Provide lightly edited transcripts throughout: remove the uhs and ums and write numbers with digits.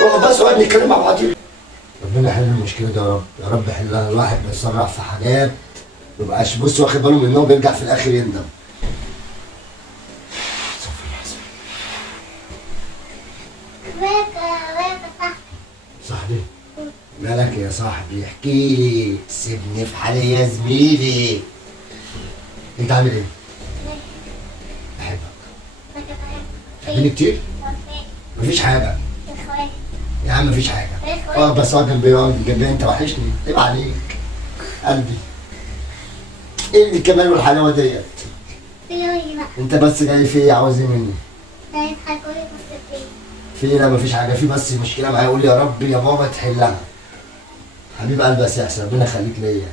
بس وقعد نتكلم مع بعضين. ربنا يحل المشكله دي يا رب، يا رب يحلها. الواحد بيتسرع في حاجات مبقاش بص واخد باله منها وبيرجع في الاخر يندم. صاحبي مالك يا صاحبي؟ احكي لي، سيبني في حالي يا زميلي. انت عامل ايه؟ بحبك. بتحبني كتير؟ مفيش حاجة يا عم، مفيش حاجة. بس اقعد جنبي انت وحشني، عيب عليك قلبي. ايه اللي الكمال والحلاوة ديت؟ انت بس جاي في ايه؟ عاوز ايه مني؟ في ايه؟ لا مفيش حاجة، في بس مشكلة معايا. قول يا رب يا بابا تحلها. حبيب قلبي يا سحس، ربنا يخليك ليا.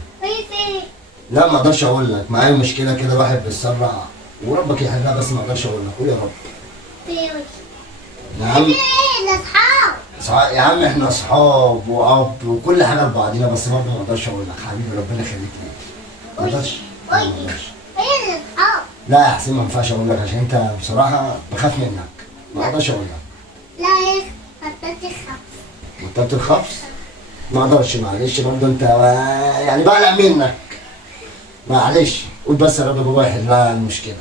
لا ما اقدرش اقول لك، معايا مشكلة كده الواحد بيتسرع وربك يحلها، بس ما اقدرش اقول لك. قول يا رب. يا عم يا عم احنا اصحاب واب وكل حاجه لبعضينا، بس برضه ما اقدرش اقول لك. حبيبي ربنا يخليك ليا. ما اقدرش. لا يا حسين ما ينفعش اقول لك، عشان انت بصراحه بخاف منك. ما اقدرش اقول لك. لا يا بطلت الخبز. بطلت الخبز؟ ما اقدرش، معلش برضه انت يعني بقلق منك. معلش قول بس يا رب بابا يحل لها المشكله.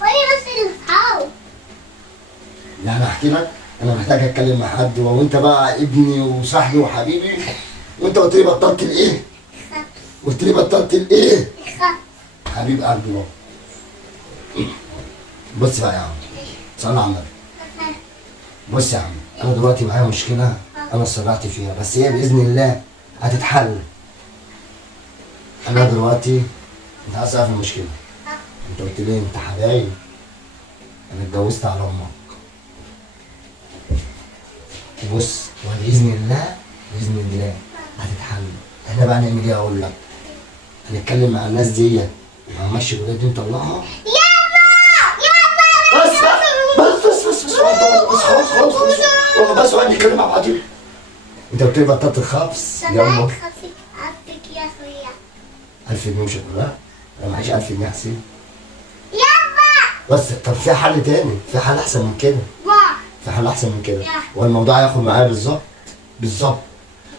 قولي بس الاصحاب. يعني احكي لك، انا محتاج اتكلم مع حد، وانت بقى ابني وصاحبي وحبيبي، وانت قلت لي بطلت الايه؟ قلت لي بطلت الايه؟ حبيب قلبي بابا. بص بقى يا عم، صلي على النبي. بص يا عم، انا دلوقتي معايا مشكله انا اتسرعت فيها، بس هي باذن الله هتتحل. انا دلوقتي انت عايز تعرف المشكله. انت قلت لي انت حبايب، انا اتجوزت على امك. بص وباذن الله باذن الله هتتحل. احنا بقى نعمل ايه؟ اقول لك هنتكلم مع الناس ديت وهنمشي الولاد دي نطلعها. بس خلاص وقعد نتكلم مع بعضين. انت قلت لي بطلت الخبز يا امه. خبزك يا اخويا 1000 جنيه مش هتقولها؟ انا معيش 1000 جنيه يا حسين. يابا بس طب في حل تاني، في حل احسن من كده. في حل احسن من كده. يا. والموضوع هياخد معايا بالظبط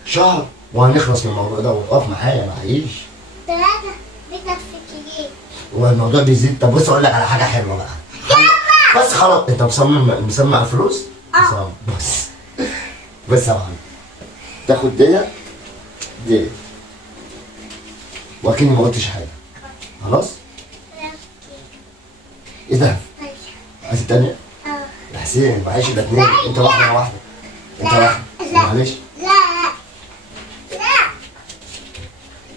شهر وهنخلص من الموضوع ده، وقف معايا معيش. 3 بتفكيرين. والموضوع بيزيد. طب بص اقول لك على حاجه حلوه بقى. بس خلاص انت مصمم على الفلوس؟ مصمم. بص يا معلم، تاخد ديت واكني ما قلتش حاجه. خلاص؟ ايه ده؟ عايز التانية؟ يا حسين معيش الا 2، انت واحده انا واحده. انت واحده معلش. لا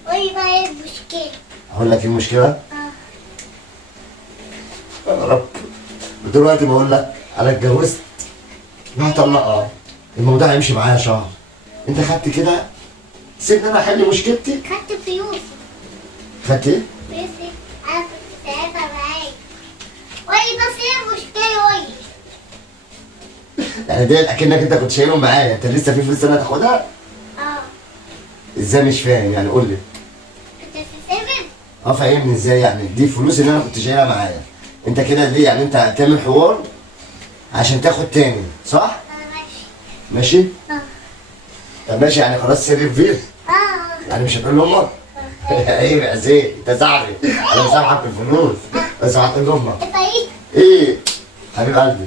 قولي بقى ايه المشكلة؟ اقول لك ايه المشكله؟ يا رب دلوقتي بقول لك انا اتجوزت وهطلقها. الموضوع هيمشي معايا شهر. انت خدت كده سيبني انا احل مشكلتي. خدت فلوسي. خدت ايه؟ فلوسي انا كنت سايبها معايا. قولي بس ايه المشكلة قولي. يعني ديت اكنك انت كنت شايلهم معايا، انت لسه في فلوس انا هتاخدها؟ ازاي مش فاهم يعني؟ قول لي. كنت سايبها؟ فاهمني ازاي يعني؟ دي فلوس اللي انا كنت شايلها معايا. انت كده ليه يعني؟ انت هتعمل حوار عشان تاخد تاني صح؟ ماشي. ماشي؟ طب ماشي يعني خلاص سيب الفيل؟ يعني مش هتقول لامك؟ عيب يا زين، انت صاحبي، انا مسامحك في الفلوس بس هتقول لامك. انت ايه؟ ايه؟ حبيب قلبي